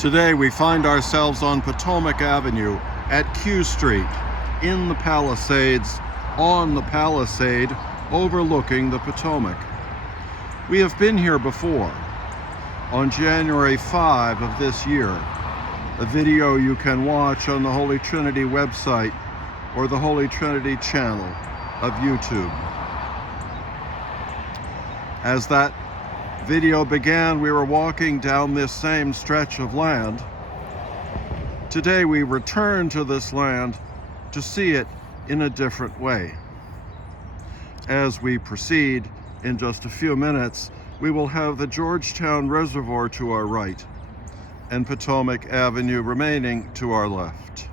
Today we find ourselves on Potomac Avenue at Q Street, in the Palisades, on the Palisade, overlooking the Potomac. We have been here before, on January 5 of this year, a video you can watch on the Holy Trinity website or the Holy Trinity channel of YouTube. As that video began, we were walking down this same stretch of land. Today we return to this land to see it in a different way. As we proceed, in just a few minutes, we will have the Georgetown Reservoir to our right and Potomac Avenue remaining to our left.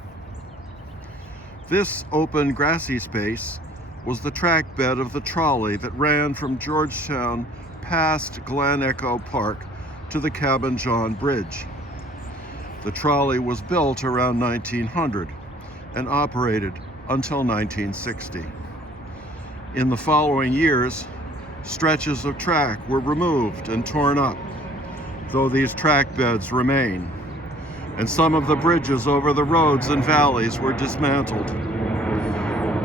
This open grassy space was the track bed of the trolley that ran from Georgetown past Glen Echo Park to the Cabin John Bridge. The trolley was built around 1900 and operated until 1960. In the following years, stretches of track were removed and torn up, though these track beds remain, and some of the bridges over the roads and valleys were dismantled.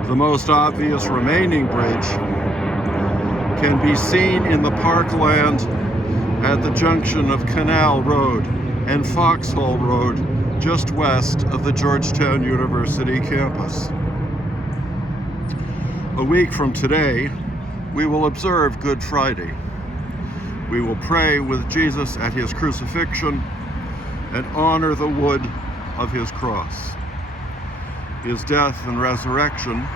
The most obvious remaining bridge can be seen in the parkland at the junction of Canal Road and Foxhole Road, just west of the Georgetown University campus. A week from today, we will observe Good Friday. We will pray with Jesus at his crucifixion and honor the wood of his cross. His death and resurrection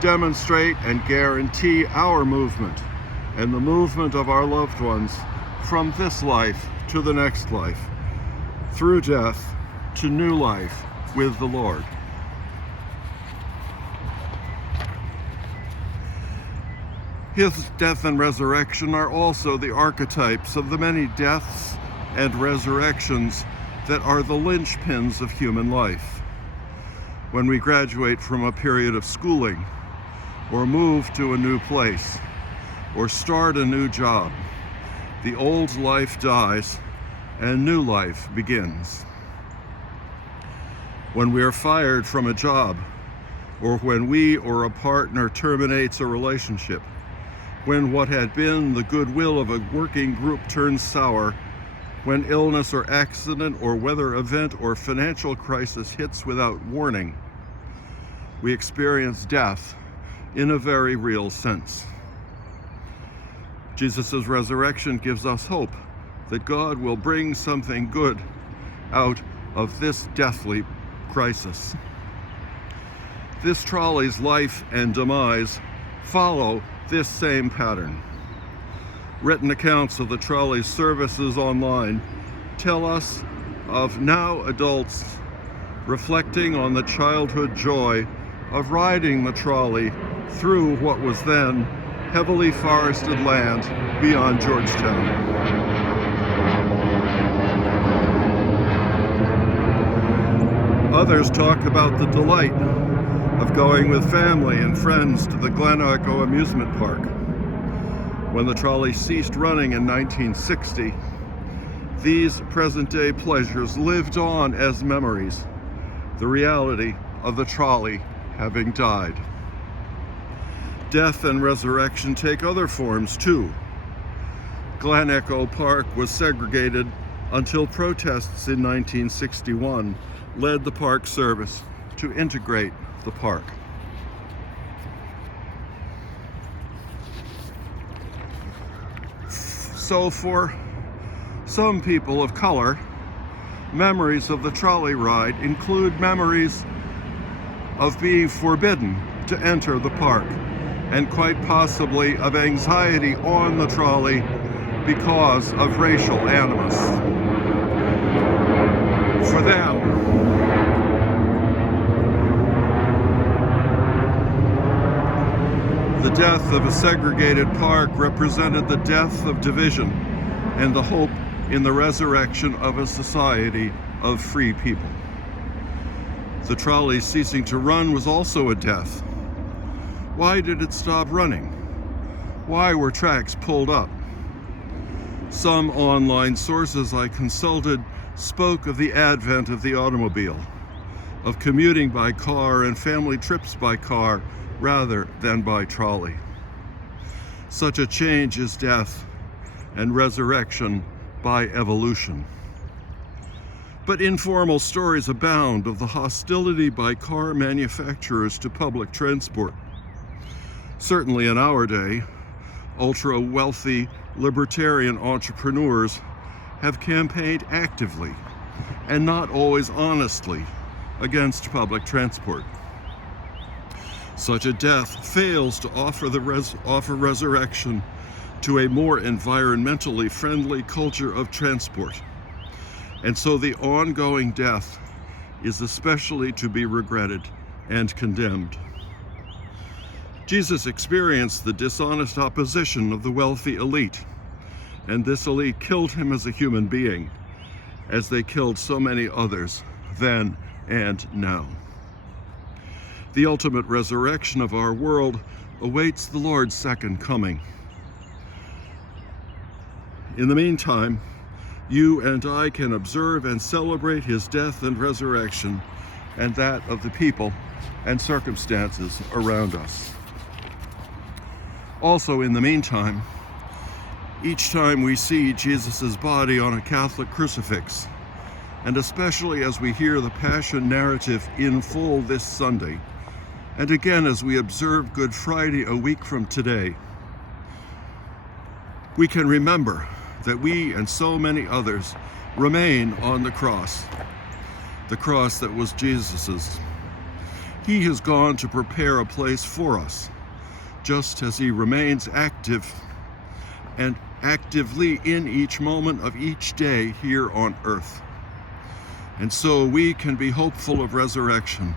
demonstrate and guarantee our movement and the movement of our loved ones from this life to the next life, through death to new life with the Lord. His death and resurrection are also the archetypes of the many deaths and resurrections that are the linchpins of human life. When we graduate from a period of schooling, or move to a new place, or start a new job, the old life dies and new life begins. When we are fired from a job, or when we or a partner terminates a relationship, when what had been the goodwill of a working group turns sour, when illness or accident or weather event or financial crisis hits without warning, we experience death in a very real sense. Jesus' resurrection gives us hope that God will bring something good out of this deathly crisis. This trolley's life and demise follow this same pattern. Written accounts of the trolley's services online tell us of now adults reflecting on the childhood joy of riding the trolley through what was then heavily forested land beyond Georgetown. Others talk about the delight of going with family and friends to the Glen Echo amusement park. When the trolley ceased running in 1960, these present-day pleasures lived on as memories, the reality of the trolley having died. Death and resurrection take other forms too. Glen Echo Park was segregated until protests in 1961 led the Park Service to integrate the park. So for some people of color, memories of the trolley ride include memories of being forbidden to enter the park, and quite possibly of anxiety on the trolley because of racial animus. For them, the death of a segregated park represented the death of division and the hope in the resurrection of a society of free people. The trolley ceasing to run was also a death. Why did it stop running? Why were tracks pulled up? Some online sources I consulted spoke of the advent of the automobile, of commuting by car and family trips by car rather than by trolley. Such a change is death and resurrection by evolution. But informal stories abound of the hostility by car manufacturers to public transport. Certainly in our day, ultra-wealthy libertarian entrepreneurs have campaigned actively and not always honestly against public transport. Such a death fails to offer resurrection to a more environmentally friendly culture of transport. And so the ongoing death is especially to be regretted and condemned. Jesus experienced the dishonest opposition of the wealthy elite, and this elite killed him as a human being, as they killed so many others then and now. The ultimate resurrection of our world awaits the Lord's second coming. In the meantime, you and I can observe and celebrate his death and resurrection, and that of the people and circumstances around us. Also, in the meantime, each time we see Jesus' body on a Catholic crucifix, and especially as we hear the Passion narrative in full this Sunday, and again as we observe Good Friday a week from today, we can remember that we and so many others remain on the cross that was Jesus's. He has gone to prepare a place for us, just as he remains active and actively in each moment of each day here on earth. And so we can be hopeful of resurrection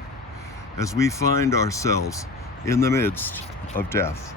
as we find ourselves in the midst of death.